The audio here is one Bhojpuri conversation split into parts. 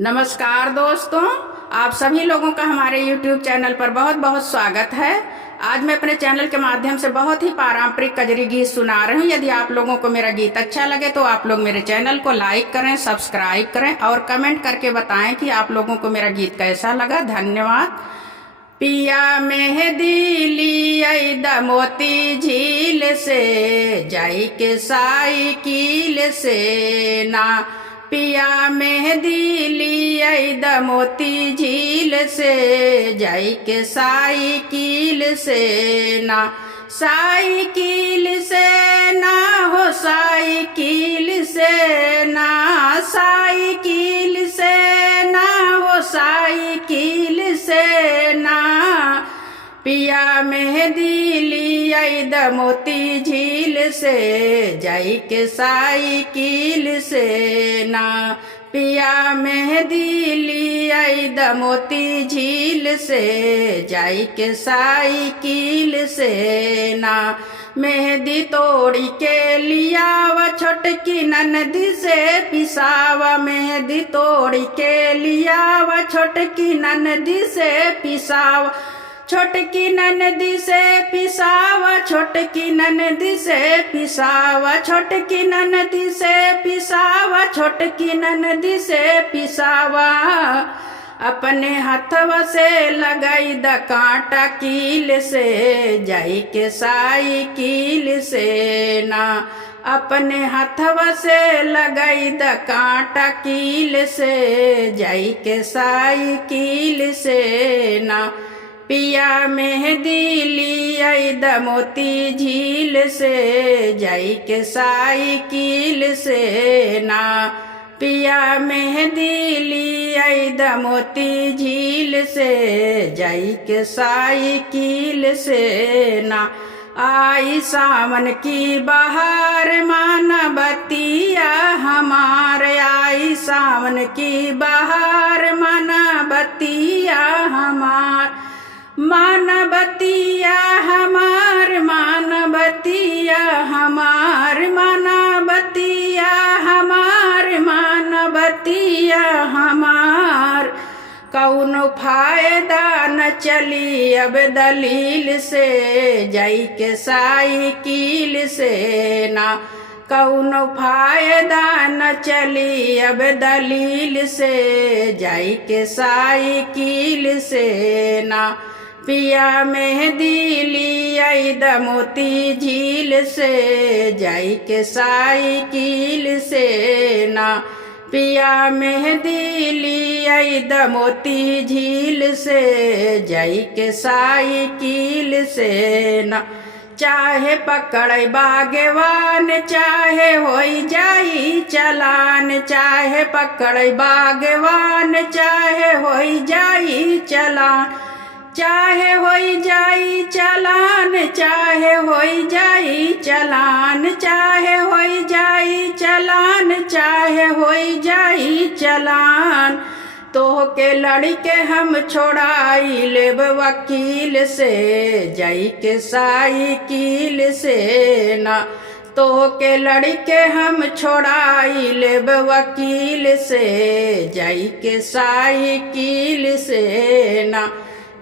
नमस्कार दोस्तों, आप सभी लोगों का हमारे YouTube चैनल पर बहुत बहुत स्वागत है। आज मैं अपने चैनल के माध्यम से बहुत ही पारंपरिक कजरी गीत सुना रही हूँ। यदि आप लोगों को मेरा गीत अच्छा लगे तो आप लोग मेरे चैनल को लाइक करें, सब्सक्राइब करें और कमेंट करके बताएं कि आप लोगों को मेरा गीत कैसा लगा। धन्यवाद। पिया मेहदी लियाई द मोती झील से, जाई के साइकिल से ना। पिया मेहदी लियाई द मोती झील से, जाई के साइकिल से ना। साइकिल से ना हो, साइकिल से ना, साइकिल से ना हो, साइकिल से ना। पिया मेहदी लियाई द मोती झील से, जाई के साइकिल से ना। पिया मेहदी लियाई द मोती झील से, जाई के साइकिल से ना। मेहदी तोड़ी के लियावा, छोटकी ननदी से पिसावा। मेहदी तोड़ी के लियावा, छोटकी ननदी से पिसावा। छोटकी ननदी से पिसावा, छोटकी ननदी से पिसावा। छोटकी ननदी से पिसावा, छोटकी ननदी से पिसावा। अपने हथवा से लगाई द कांटा कील से, जाई के साइकिल से ना। अपने हथवा से लगाई द कांटा कील से, जाई के साइकिल से ना। पिया मेहदी लियाई द मोती झील से, जाई के साइकिल से ना। पिया मेहदी लियाई द मोती झील से, जाई के साइकिल से ना। आई सावन की बहार, माना बतिया हमार। आई सावन की बहार, माना बतिया हमार। मानबतिया हमार, मानबतिया हमार, मानबतिया हमार, मानबतिया हमार। कौनो फायदा न चली अब दलील से, जाई के साइकिल से ना। कौनो फायदा न चली अब दलील से, जाई के साइकिल से ना। पिया मेहदी लियाई द मोती झील से, जाई के साइकिल से ना। पिया मेहदी लियाई द मोती झील से, जाई के साइकिल से ना। चाहे पकड़े बागवान, चाहे होई जाई चलान। चाहे पकड़े बागवान, चाहे होई जाई चलान। चाहे होई जाई चलान, चाहे होई जाई चलान। चाहे होई जाई चलान, चाहे होई जाई चलान। तोहके लड़के हम छोड़ाई लेब वकील से, जाई के साइकिल से ना। तोहके लड़के हम छोड़ाई लेब वकील से, जाई के साइकिल से ना।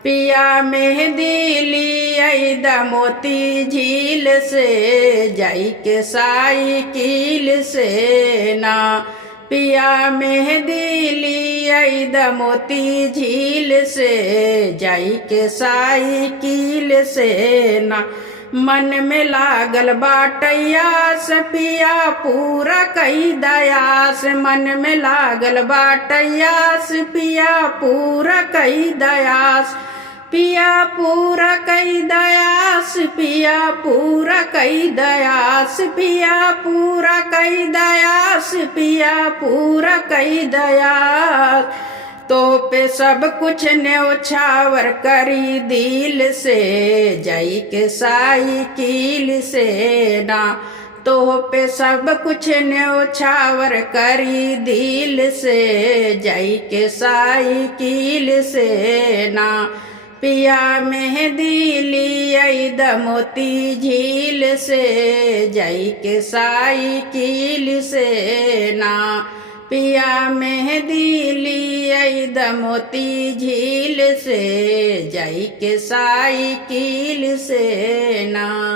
पिया मेहदी लियाई द मोती झील से, जाई के साइकिल से ना। पिया मेहदी लियाई द मोती झील से, जाई के साइकिल से ना। मन में लागल बाटयास, पिया पूरा कई दयास। मन में लागल बाटयास, पिया पूरा कई दयास। पिया पूरा कई दयास, पिया पूरा कई दयास। पिया पूरा कई दयास, पिया पूरा कई दयास। तो पे सब कुछ न्योछावर करी दिल से, जाई के साइकिल से ना। तो पे सब कुछ न्योछावर करी दिल से, जाई के साइकिल से ना। पिया मेहदी लियाई द मोती झील से, जाई के साइकिल से ना। पिया मेहंदी ली द मोती झील से, जाई के साइकिल से ना।